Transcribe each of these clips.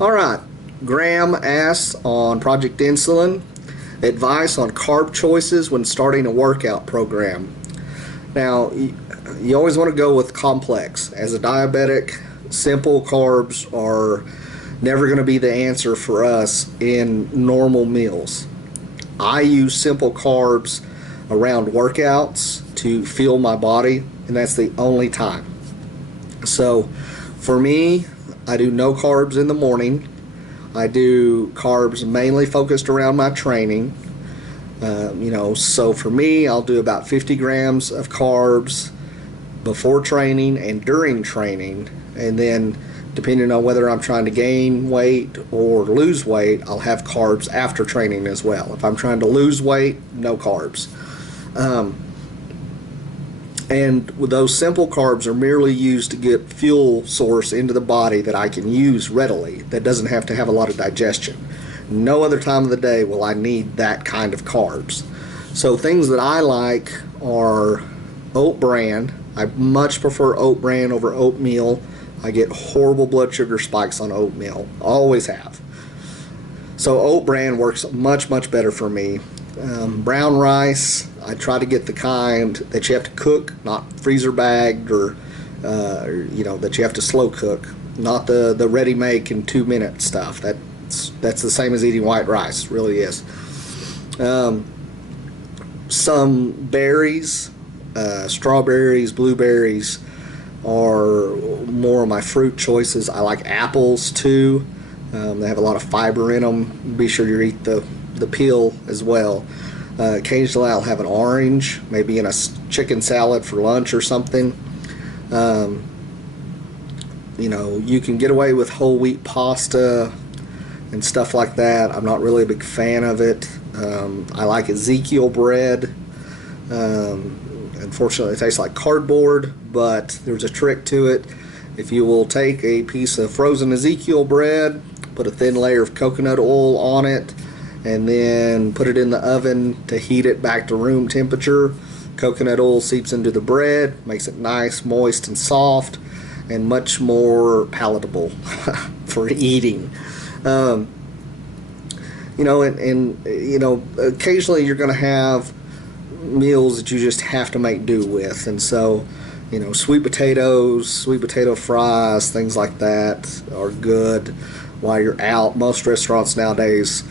Alright, Graham asks on Project Insulin, advice on carb choices when starting a workout program. Now, you always want to go with complex. As a diabetic, simple carbs are never going to be the answer for us in normal meals. I use simple carbs around workouts to fuel my body, and that's the only time. So, for me, I do no carbs in the morning. I do carbs mainly focused around my training. So for me, I'll do about 50 grams of carbs before training and during training, and then depending on whether I'm trying to gain weight or lose weight, I'll have carbs after training as well. If I'm trying to lose weight, no carbs. And those simple carbs are merely used to get fuel source into the body that I can use readily, that doesn't have to have a lot of digestion. No other time of the day will I need that kind of carbs. So things that I like are oat bran. I much prefer oat bran over oatmeal. I get horrible blood sugar spikes on oatmeal. Always have. So oat bran works much better for me. Brown rice, I try to get the kind that you have to cook, not freezer bagged or that you have to slow cook, not the ready-make in 2-minute stuff. That's the same as eating white rice, really is. Some berries, strawberries, blueberries are more of my fruit choices. I like apples too. They have a lot of fiber in them. Be sure you eat the peel as well. Occasionally I'll have an orange, maybe in a chicken salad for lunch or something. You can get away with whole wheat pasta and stuff like that. I'm not really a big fan of it. I like Ezekiel bread. Unfortunately, it tastes like cardboard, but there's a trick to it. If you will take a piece of frozen Ezekiel bread, put a thin layer of coconut oil on it, and then put it in the oven to heat it back to room temperature. Coconut oil seeps into the bread, makes it nice, moist, and soft, and much more palatable for eating. Occasionally you're going to have meals that you just have to make do with, and so sweet potatoes, sweet potato fries, things like that are good while you're out. Most restaurants nowadays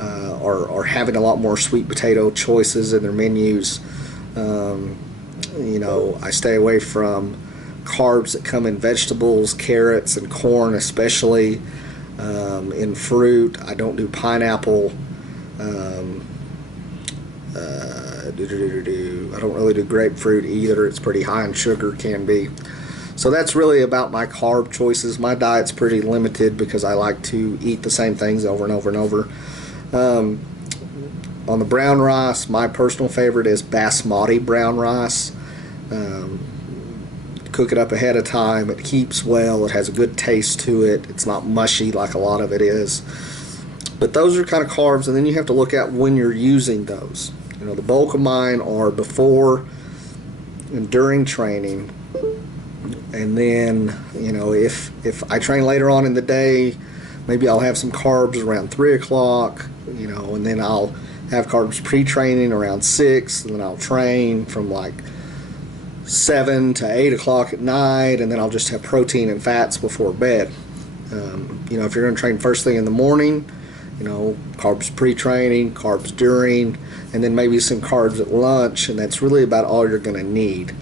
are having a lot more sweet potato choices in their menus. I stay away from carbs that come in vegetables, carrots and corn especially. In fruit, I don't do pineapple. I don't really do grapefruit either. It's pretty high in sugar, can be. So that's really about my carb choices. My diet's pretty limited because I like to eat the same things over and over and over. On the brown rice, my personal favorite is basmati brown rice. Cook it up ahead of time. It keeps well. It has a good taste to it. It's not mushy like a lot of it is. But those are kind of carbs, and then you have to look at when you're using those. The bulk of mine are before and during training. And then, if I train later on in the day, maybe I'll have some carbs around 3 o'clock, and then I'll have carbs pre-training around 6, and then I'll train from like 7 to 8 o'clock at night, and then I'll just have protein and fats before bed. If you're going to train first thing in the morning, carbs pre-training, carbs during, and then maybe some carbs at lunch, and that's really about all you're going to need.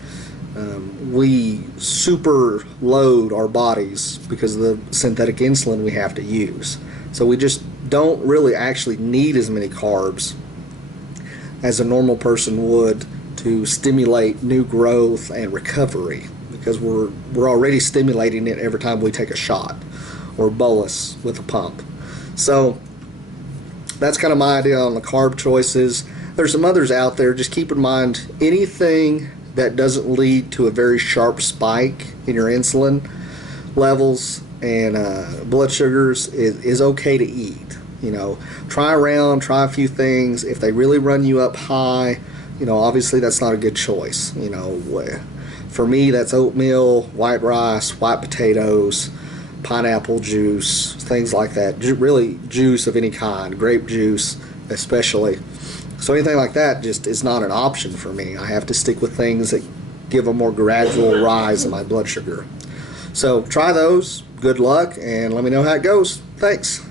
We super load our bodies because of the synthetic insulin we have to use. So we just don't really actually need as many carbs as a normal person would to stimulate new growth and recovery, because we're already stimulating it every time we take a shot or bolus with a pump. So that's kind of my idea on the carb choices. There's some others out there. Just keep in mind, anything that doesn't lead to a very sharp spike in your insulin levels and blood sugars is okay to eat. Try a few things. If they really run you up high, obviously that's not a good choice. For me, that's oatmeal, white rice, white potatoes, pineapple juice, things like that. Really, juice of any kind, grape juice especially. So anything like that just is not an option for me. I have to stick with things that give a more gradual rise in my blood sugar. So try those. Good luck, and let me know how it goes. Thanks.